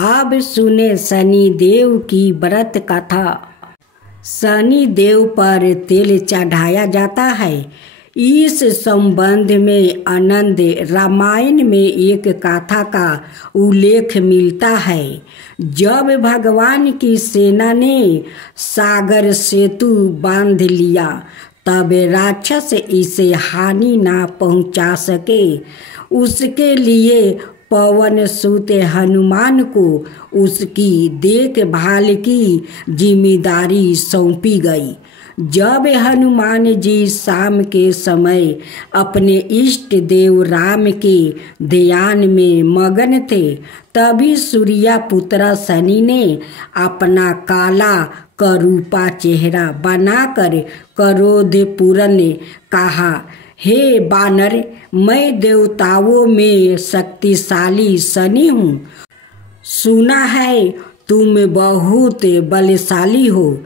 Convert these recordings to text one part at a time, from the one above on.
अब सुने शनि देव की व्रत कथा। शनि देव पर तेल चढ़ाया जाता है। इस संबंध में आनंद रामायण में एक कथा का उल्लेख मिलता है। जब भगवान की सेना ने सागर सेतु बांध लिया तब राक्षस इसे हानि ना पहुंचा सके। उसके लिए पवन सुत हनुमान को उसकी देखभाल की जिम्मेदारी सौंपी गई। जब हनुमान जी शाम के समय अपने इष्ट देव राम के ध्यान में मगन थे, तभी सूर्या पुत्र शनि ने अपना काला करूपा चेहरा बनाकर क्रोधपूर्ण कहा, हे बानर, मैं देवताओं में शक्तिशाली शनि हूँ। सुना है तुम बहुत बलशाली हो।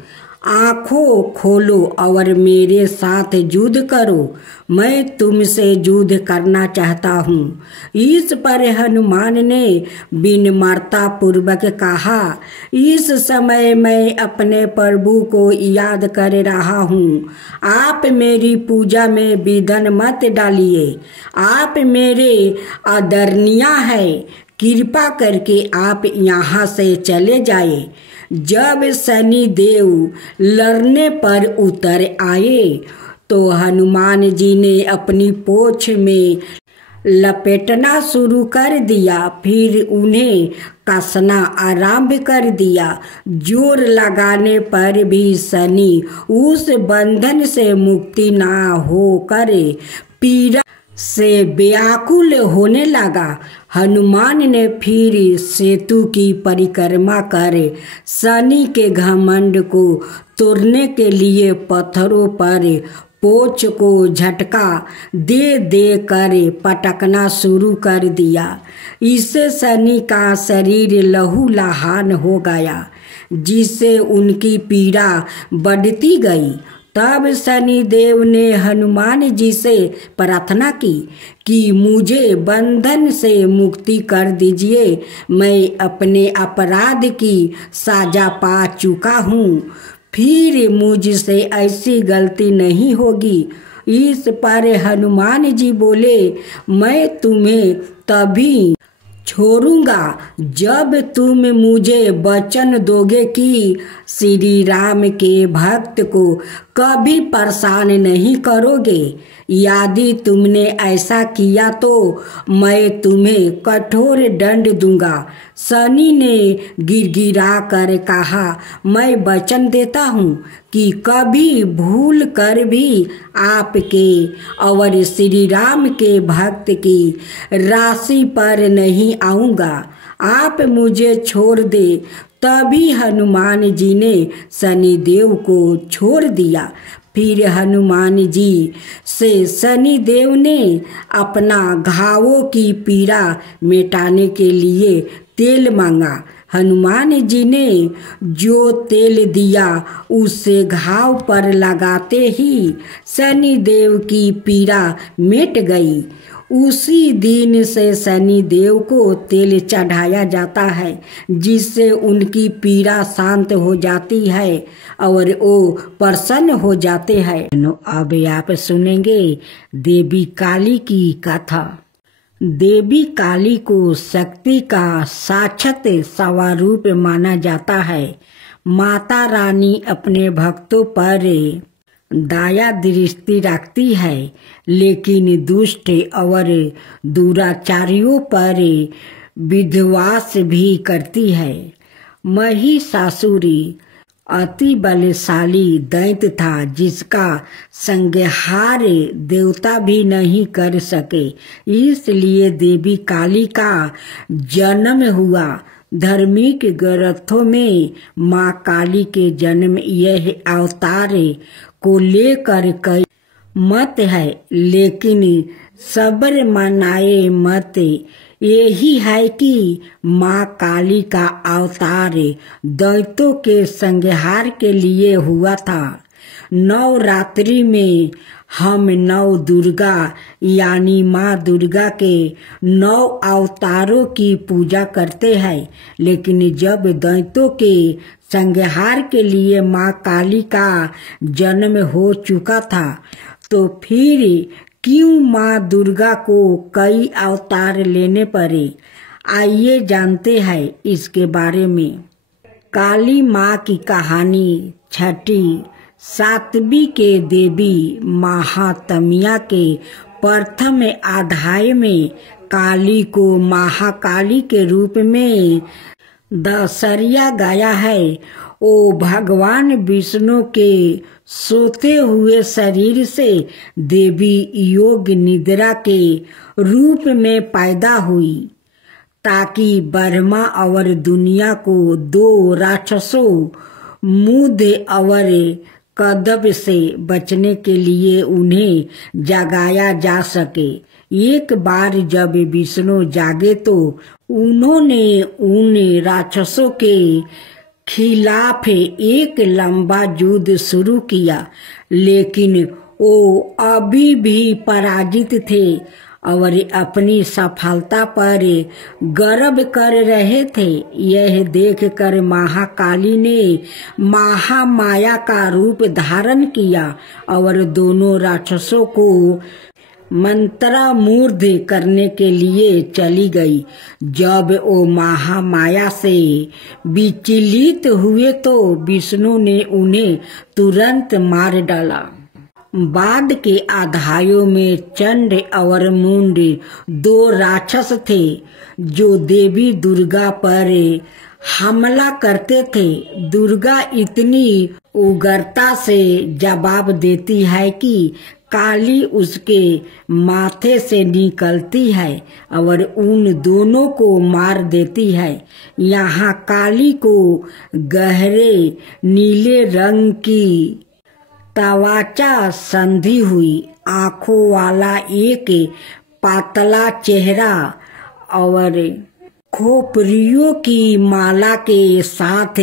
आँखों खोलो और मेरे साथ युद्ध करो। मैं तुमसे युद्ध करना चाहता हूँ। इस पर हनुमान ने विनम्रता पूर्वक कहा, इस समय मैं अपने प्रभु को याद कर रहा हूँ। आप मेरी पूजा में विघ्न मत डालिए। आप मेरे आदरणीय हैं। कृपा करके आप यहाँ से चले जाए। जब शनि देव लड़ने पर उतर आए तो हनुमान जी ने अपनी पोछ में लपेटना शुरू कर दिया। फिर उन्हें कसना आरंभ कर दिया। जोर लगाने पर भी शनि उस बंधन से मुक्ति ना होकर पीड़ा से व्याकुल होने लगा। हनुमान ने फिर सेतु की परिक्रमा कर शनि के घमंड को तोड़ने के लिए पत्थरों पर पोछ को झटका दे दे कर पटकना शुरू कर दिया। इससे शनि का शरीर लहूलुहान हो गया, जिससे उनकी पीड़ा बढ़ती गई। तब शनि देव ने हनुमान जी से प्रार्थना की कि मुझे बंधन से मुक्ति कर दीजिए। मैं अपने अपराध की सजा पा चुका हूँ। फिर मुझसे ऐसी गलती नहीं होगी। इस पर हनुमान जी बोले, मैं तुम्हें तभी छोड़ूंगा जब तुम मुझे वचन दोगे कि श्री राम के भक्त को कभी परेशान नहीं करोगे। यदि तुमने ऐसा किया तो मैं तुम्हें कठोर दंड दूंगा। शनि ने गिड़गिड़ा कर कहा, मैं वचन देता हूँ कि कभी भूल कर भी आपके और श्री राम के भक्त की राशि पर नहीं आऊँगा। आप मुझे छोड़ दे। तभी हनुमान जी ने शनि देव को छोड़ दिया। फिर हनुमान जी से शनि देव ने अपना घावों की पीड़ा मिटाने के लिए तेल मांगा। हनुमान जी ने जो तेल दिया उससे घाव पर लगाते ही शनि देव की पीड़ा मिट गई। उसी दिन से शनि देव को तेल चढ़ाया जाता है, जिससे उनकी पीड़ा शांत हो जाती है और वो प्रसन्न हो जाते हैं। अब आप सुनेंगे देवी काली की कथा। देवी काली को शक्ति का साक्षात स्वरूप माना जाता है। माता रानी अपने भक्तों पर दया दृष्टि रखती है, लेकिन दुष्ट और दुराचारियों पर विध्वंस भी करती है। महिषासुर अति बलशाली दैत्य था, जिसका संहार देवता भी नहीं कर सके। इसलिए देवी काली का जन्म हुआ। धार्मिक ग्रंथों में माँ काली के जन्म यह अवतार को लेकर कई मत है, लेकिन सबर मनाए मत यही है कि माँ काली का अवतार दैत्यों के संहार के लिए हुआ था। नवरात्रि में हम नौ दुर्गा यानी माँ दुर्गा के 9 अवतारों की पूजा करते हैं, लेकिन जब दैत्यों के संहार के लिए माँ काली का जन्म हो चुका था तो फिर क्यों माँ दुर्गा को कई अवतार लेने पड़े? आइए जानते हैं इसके बारे में। काली माँ की कहानी छठी सातवीं के देवी महात्म्य के प्रथम अध्याय में काली को महाकाली के रूप में दर्शाया गया है। वो भगवान विष्णु के सोते हुए शरीर से देवी योग निद्रा के रूप में पैदा हुई ताकि ब्रह्मा और दुनिया को 2 राक्षसों मुद और कदब से बचने के लिए उन्हें जगाया जा सके। एक बार जब विष्णु जागे तो उन्होंने उन राक्षसों के खिलाफ एक लंबा युद्ध शुरू किया, लेकिन वो अभी भी पराजित थे और अपनी सफलता पर गर्व कर रहे थे। यह देखकर महाकाली ने महामाया का रूप धारण किया और दोनों राक्षसों को मंत्रमुग्ध करने के लिए चली गई। जब वो महामाया से विचलित हुए तो विष्णु ने उन्हें तुरंत मार डाला। बाद के अध्यायों में चंड और मुंड 2 राक्षस थे जो देवी दुर्गा पर हमला करते थे। दुर्गा इतनी उग्रता से जवाब देती है कि काली उसके माथे से निकलती है और उन दोनों को मार देती है। यहाँ काली को गहरे नीले रंग की त्वचा संधि हुई, आंखों वाला एक पातला चेहरा और खोपड़ियों की माला के साथ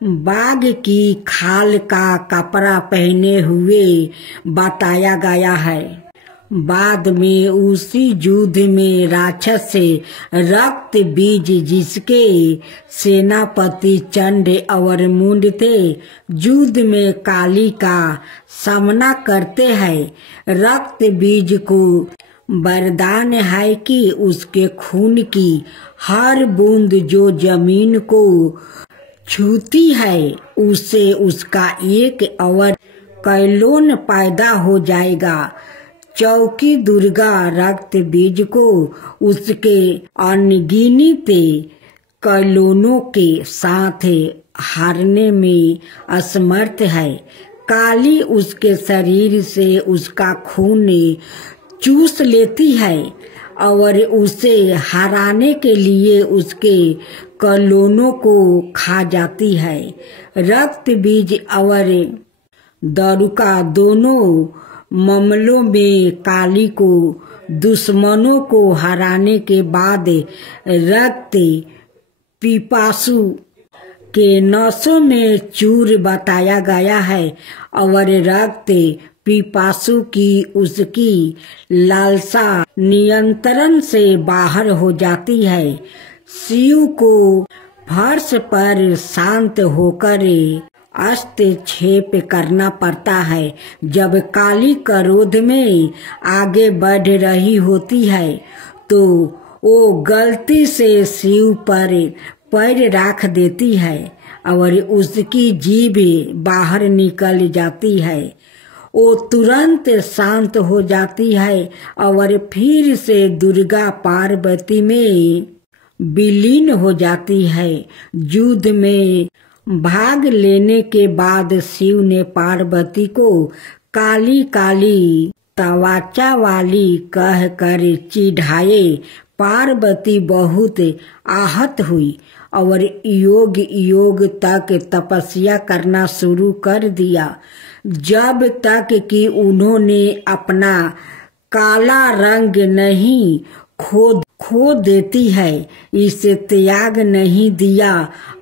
बाघ की खाल का कपड़ा पहने हुए बताया गया है। बाद में उसी युद्ध में राक्षस से रक्त बीज जिसके सेनापति चंड और मुंड थे युद्ध में काली का सामना करते हैं। रक्त बीज को वरदान है कि उसके खून की हर बूंद जो जमीन को छूती है उससे उसका एक और कैलोन पैदा हो जाएगा। चौकी दुर्गा रक्त बीज को उसके अनगिनत कैलोनों के साथ हारने में असमर्थ है। काली उसके शरीर से उसका खून चूस लेती है और उसे हराने के लिए उसके कैलोनों को खा जाती है। रक्त बीज और दारुका दोनों मामलों में काली को दुश्मनों को हराने के बाद रक्त पिपासु के नसों में चूर बताया गया है और रक्त पिपासु की उसकी लालसा नियंत्रण से बाहर हो जाती है। शिव को फर्श पर शांत होकर हस्तक्षेप करना पड़ता है। जब काली क्रोध में आगे बढ़ रही होती है तो वो गलती से शिव पर पैर रख देती है और उसकी जीभ बाहर निकल जाती है। वो तुरंत शांत हो जाती है और फिर से दुर्गा पार्वती में विलीन हो जाती है। युद्ध में भाग लेने के बाद शिव ने पार्वती को काली काली त्वचा वाली कहकर चिढ़ाए। पार्वती बहुत आहत हुई और योग योग तक तपस्या करना शुरू कर दिया जब तक कि उन्होंने अपना काला रंग नहीं खो देती है, इसे त्याग नहीं दिया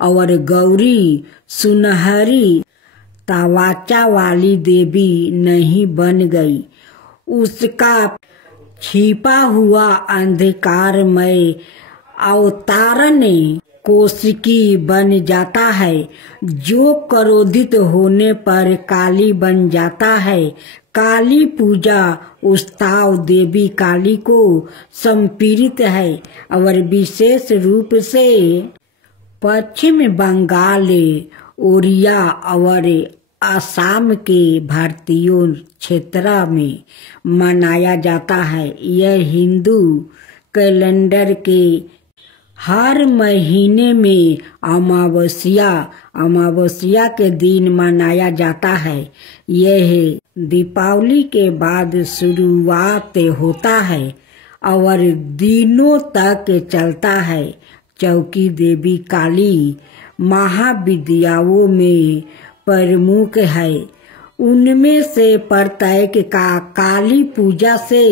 और गौरी सुनहरी तवाचा वाली देवी नहीं बन गई। उसका छिपा हुआ अंधकारमय अवतारण कोशिकी बन जाता है, जो क्रोधित होने पर काली बन जाता है। काली पूजा उत्सव देवी काली को समर्पित है और विशेष रूप से पश्चिम बंगाल, ओडिशा और असम के भारतीयों क्षेत्र में मनाया जाता है। यह हिंदू कैलेंडर के हर महीने में अमावस्या के दिन मनाया जाता है। यह दीपावली के बाद शुरुआत होता है और दिनों तक चलता है। चौकी देवी काली महाविद्याओं में प्रमुख है। उनमें से प्रत्येक का काली पूजा से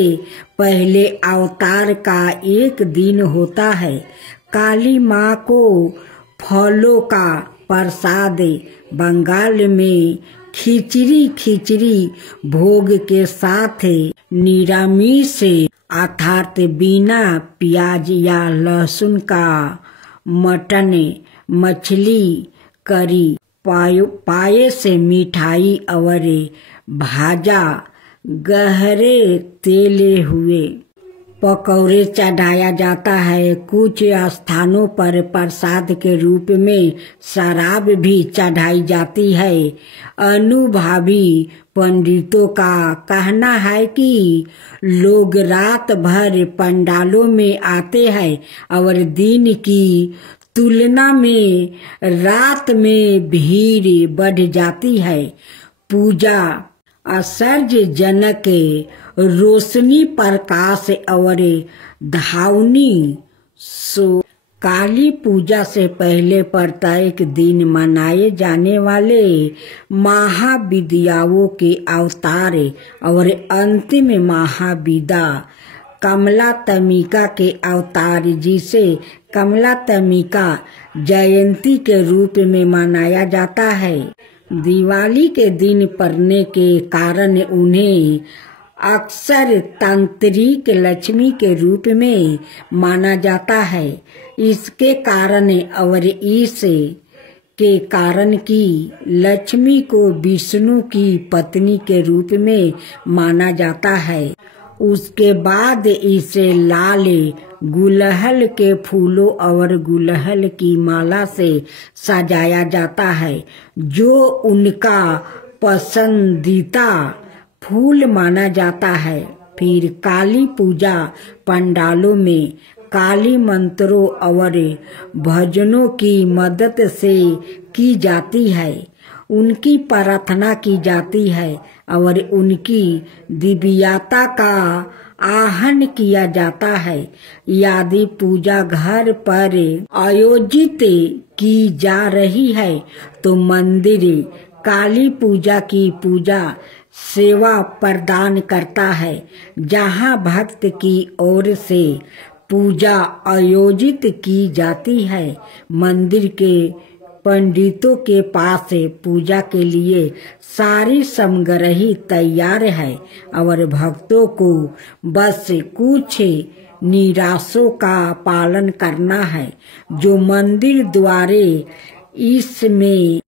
पहले अवतार का एक दिन होता है। काली माँ को फलों का प्रसाद बंगाल में खिचड़ी भोग के साथ निरामिष अर्थात बिना प्याज या लहसुन का मटन, मछली, करी, पायस, मिठाई और भाजा गहरे तेले हुए पकौड़े चढ़ाया जाता है। कुछ स्थानों पर प्रसाद के रूप में शराब भी चढ़ाई जाती है। अनुभवी पंडितों का कहना है कि लोग रात भर पंडालों में आते हैं और दिन की तुलना में रात में भीड़ बढ़ जाती है। पूजा आश्चर्यजनक रोशनी, प्रकाश और धावनी सो काली पूजा से पहले प्रत्येक दिन मनाए जाने वाले महाविद्याओं के अवतार और अंतिम महाविद्या कमलात्मिका के अवतार, जिसे कमलात्मिका जयंती के रूप में मनाया जाता है, दिवाली के दिन पड़ने के कारण उन्हें अक्सर तांत्रिक लक्ष्मी के रूप में माना जाता है। इसके कारण और इस के कारण कि लक्ष्मी को विष्णु की पत्नी के रूप में माना जाता है। उसके बाद इसे लाल गुलहल के फूलों और गुलहल की माला से सजाया जाता है, जो उनका पसंदीदा फूल माना जाता है। फिर काली पूजा पंडालों में काली मंत्रों और भजनों की मदद से की जाती है। उनकी प्रार्थना की जाती है और उनकी दिव्यता का आहन किया जाता है। यदि पूजा घर पर आयोजित की जा रही है तो मंदिर काली पूजा की पूजा सेवा प्रदान करता है, जहां भक्त की ओर से पूजा आयोजित की जाती है। मंदिर के पंडितों के पास पूजा के लिए सारी सामग्री तैयार है और भक्तों को बस कुछ निर्देशों का पालन करना है, जो मंदिर द्वारा इसमें